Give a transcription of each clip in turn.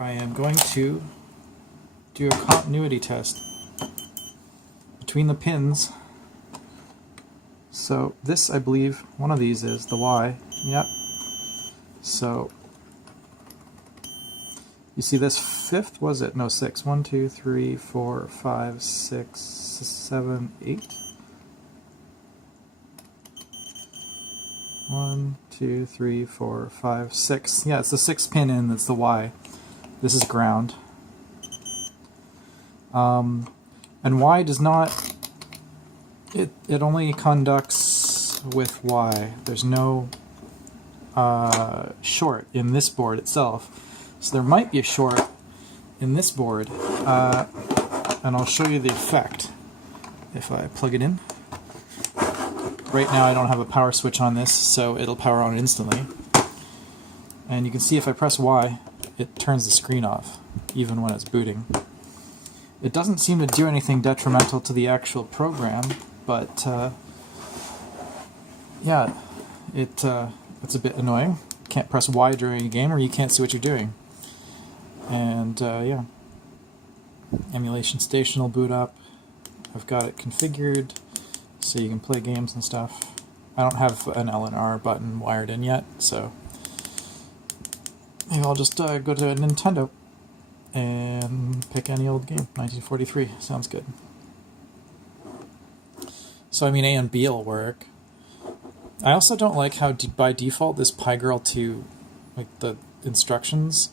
I am going to do a continuity test between the pins. So this, I believe, one of these is the Y. Yep. So you see this fifth, was it? No, six. 1, 2, 3, 4, 5, 6, 7, 8. 1, 2, 3, 4, 5, 6. Yeah, it's the sixth pin in, that's the Y. This is ground. And Y does not, it only conducts with Y. There's no short in this board itself. So there might be a short in this board, and I'll show you the effect if I plug it in. Right now I don't have a power switch on this, so it'll power on instantly. And you can see if I press Y, it turns the screen off, even when it's booting. It doesn't seem to do anything detrimental to the actual program, but yeah, it's a bit annoying. Can't press Y during a game, or you can't see what you're doing. And yeah, emulation station will boot up. I've got it configured so you can play games and stuff. I don't have an L and R button wired in yet, so maybe I'll just go to Nintendo and pick any old game. 1943 sounds good. So I mean, A and B will work. I also don't like how by default this Pigrrl2, like the instructions,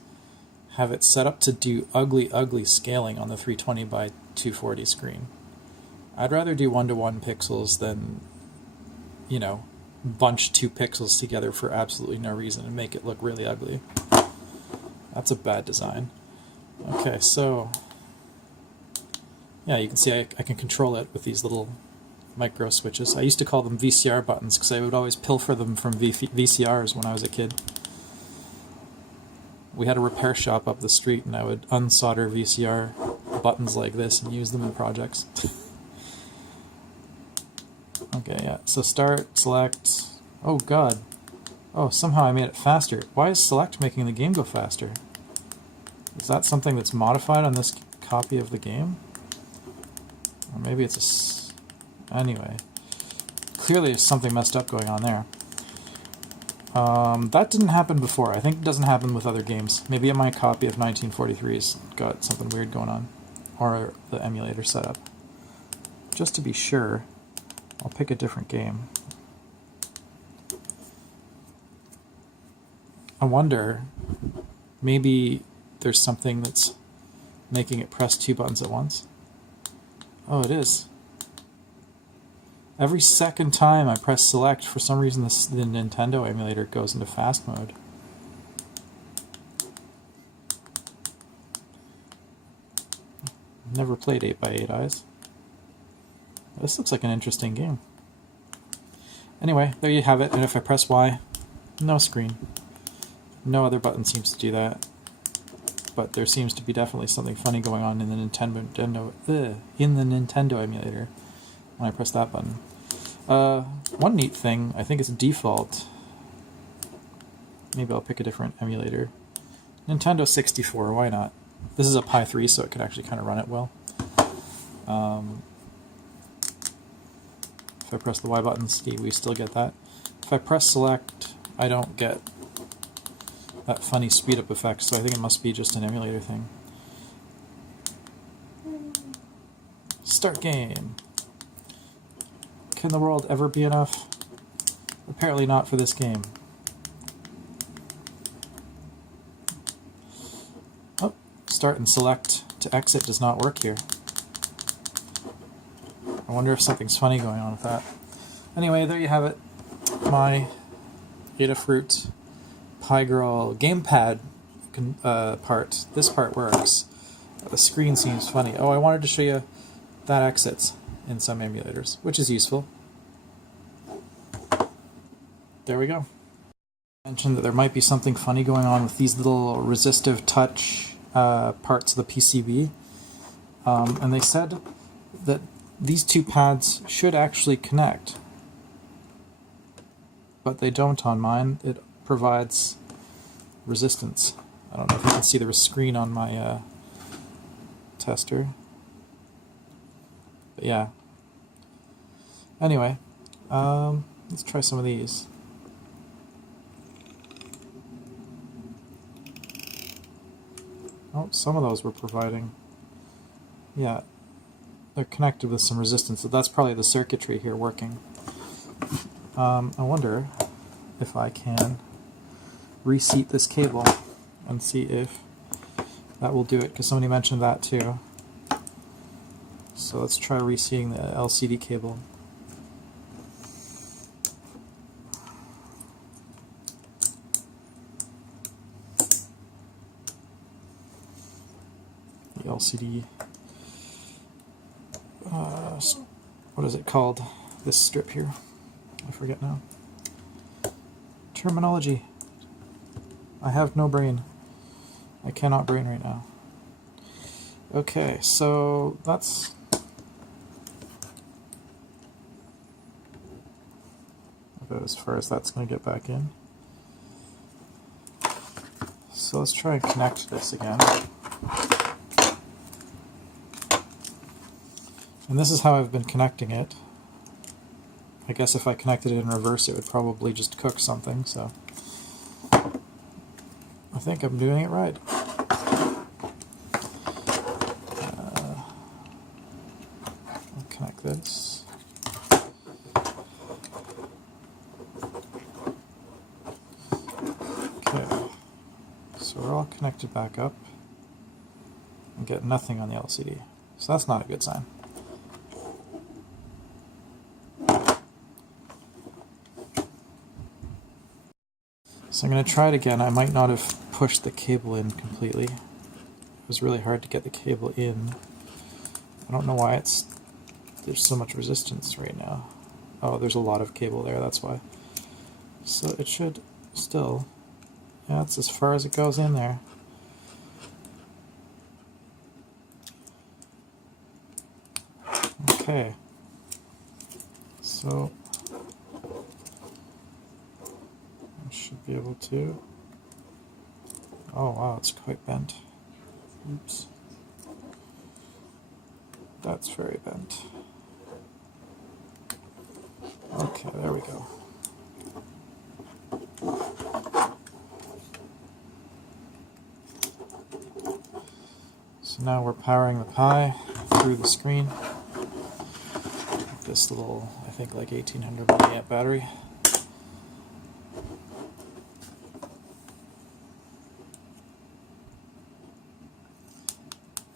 have it set up to do ugly scaling on the 320 by 240 screen. I'd rather do 1:1 pixels than, you know, bunch 2 pixels together for absolutely no reason and make it look really ugly. That's a bad design. Okay, so yeah, you can see I can control it with these little micro switches. I used to call them VCR buttons because I would always pilfer them from VCRs when I was a kid. We had a repair shop up the street, and I would unsolder VCR buttons like this and use them in projects. Okay, yeah, so start, select, oh god. Oh, somehow I made it faster. Why is select making the game go faster? Is that something that's modified on this copy of the game? Or maybe it's a... Anyway. Clearly there's something messed up going on there. That didn't happen before. I think it doesn't happen with other games. Maybe my copy of 1943's got something weird going on. Or the emulator setup. Just to be sure, I'll pick a different game. I wonder, maybe there's something that's making it press 2 buttons at once. Oh, it is. Every second time I press select, for some reason the Nintendo emulator goes into fast mode. Never played 8x8 Eyes. This looks like an interesting game. Anyway, there you have it, and if I press Y, no screen. No other button seems to do that. But there seems to be definitely something funny going on in the Nintendo emulator when I press that button. One neat thing, I think it's default. Maybe I'll pick a different emulator. Nintendo 64, why not? This is a Pi 3, so it could actually kind of run it well. If I press the Y button, see, we still get that. If I press select, I don't get that funny speed up effect, so I think it must be just an emulator thing. Start game. Can the world ever be enough? Apparently not for this game. Oh, start and select to exit does not work here. I wonder if something's funny going on with that. Anyway, there you have it. My Adafruit Pigrrl gamepad part. This part works. The screen seems funny. Oh, I wanted to show you that exits in some emulators, which is useful. There we go. I mentioned that there might be something funny going on with these little resistive touch parts of the PCB. And they said that these two pads should actually connect. But they don't on mine. It provides resistance. I don't know if you can see the screen on my tester. But yeah. Anyway, let's try some of these. Oh, some of those were providing. Yeah, they're connected with some resistance. So that's probably the circuitry here working. I wonder if I can reseat this cable and see if that will do it, because somebody mentioned that too. So let's try reseating the LCD cable. The LCD, what is it called? This strip here? I forget now. Terminology. I have no brain. I cannot brain right now. Okay, so that's about as far as that's going to get back in. So let's try and connect this again. And this is how I've been connecting it. I guess if I connected it in reverse, it would probably just cook something, so I think I'm doing it right. I'll connect this. Okay, so we're all connected back up and get nothing on the LCD. So that's not a good sign. So I'm going to try it again. I might not have pushed the cable in completely. It was really hard to get the cable in. I don't know why there's so much resistance right now. Oh, there's a lot of cable there, that's why. So it should still, yeah, that's as far as it goes in there. Okay. So should be able to. Oh wow, it's quite bent. Oops. That's very bent. Okay, there we go. So now we're powering the Pi through the screen. This little, I think like 1800 milliamp battery.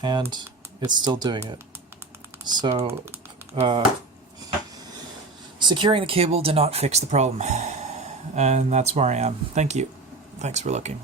And it's still doing it. So securing the cable did not fix the problem, and that's where I am. Thank you. Thanks for looking.